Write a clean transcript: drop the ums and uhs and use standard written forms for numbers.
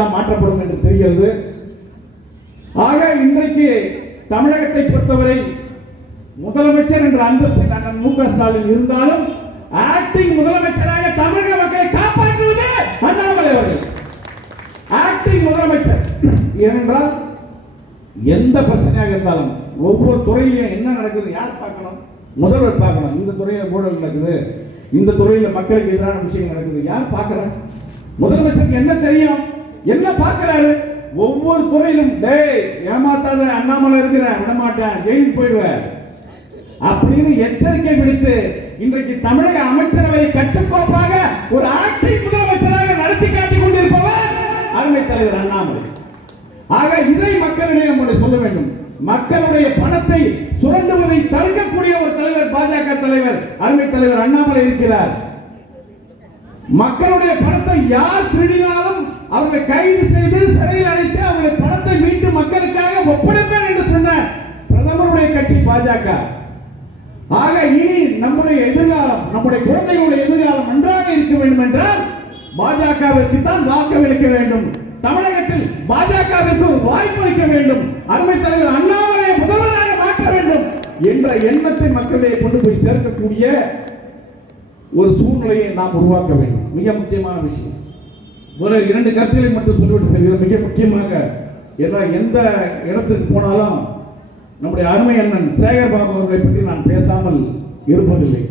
மாற்றப்படும் என்று தெரிகிறது. ஆக இன்றைக்கு தமிழகத்தை பொறுத்தவரை முதலமைச்சர் என்ற அந்தஸ்தில் அண்ணன் மு.க. ஸ்டாலின் இருந்தாலும் ஆக்டிங் முதலமைச்சராக தமிழக மக்களை காப்பாற்றுவது அண்ணாமலை அவர்கள். ஆக்டிங் முதலமைச்சர் ஏனென்றால் எந்த பிரச்சனையாக இருந்தாலும் ஒவ்வொரு துறையிலும் என்ன நடக்குது யார் பார்க்கணும்? முதல்வர் பார்க்கணும். இந்த துறையில ஊழல் நடக்குது, இந்த துறையில மக்களுக்கு எதிரான விஷயம் நடக்குது, யார் பார்க்கற? முதலமைச்சருக்கு என்ன தெரியும்? என்ன பார்க்கிறாரு? ஒவ்வொரு துறையிலும் டேய் ஏமாத்தாத, அண்ணாமலை இருக்கிறேன், விடமாட்டேன், ஜெயிலுக்கு போயிடுவேன் அப்படின்னு எச்சரிக்கை விடுத்து இன்றைக்கு தமிழக அமைச்சரவை கட்டுக்கோப்பாக ஒரு ஆக்டிங் முதலமைச்சராக நடத்தி காட்டிக் கொண்டிருப்பவர் அருமை தலைவர் அண்ணாமலை. ஆக இதை மக்களிடையே நம்முடைய சொல்ல வேண்டும். மக்களுடைய பணத்தை சுரண்டுவதை தடுக்கக்கூடிய ஒரு தலைவர் பாஜக தலைவர் அருமை தலைவர் அண்ணாமலை இருக்கிறார். மக்களுடைய பணத்தை யார் திருடினாலும் அவர்களை கைது செய்து சிறையில் அடைத்து அவருடைய பணத்தை மீண்டும் மக்களுக்காக ஒப்படைப்பேன் என்று சொன்ன பிரதமருடைய கட்சி பாஜக. ஆக இனி நம்முடைய எதிர்காலம், நம்முடைய குழந்தைகளுடைய எதிர்காலம் நன்றாக இருக்க வேண்டும் என்றால் பாஜகவிற்கு தான் வாக்களிக்க வேண்டும். தமிழகத்தில் பாஜகவிற்கு ஒரு வாய்ப்பு அளிக்க வேண்டும். அருமை தலைவர் அண்ணாமலையை முதல்வராக மாற்ற வேண்டும் என்ற எண்ணத்தை மக்களிடையே கொண்டு போய் சேர்க்கக்கூடிய ஒரு சூழ்நிலையை நாம் உருவாக்க வேண்டும். மிக முக்கியமான விஷயம். ஒரு 2 கருத்துக்களை மட்டும் சொல்லிவிட்டு செல்கிறேன். மிக முக்கியமாக எந்த இடத்துக்கு போனாலும் நம்முடைய அருமை அண்ணன் சேகர் பாபு அவர்களை பற்றி நான் பேசாமல் இருப்பதில்லை.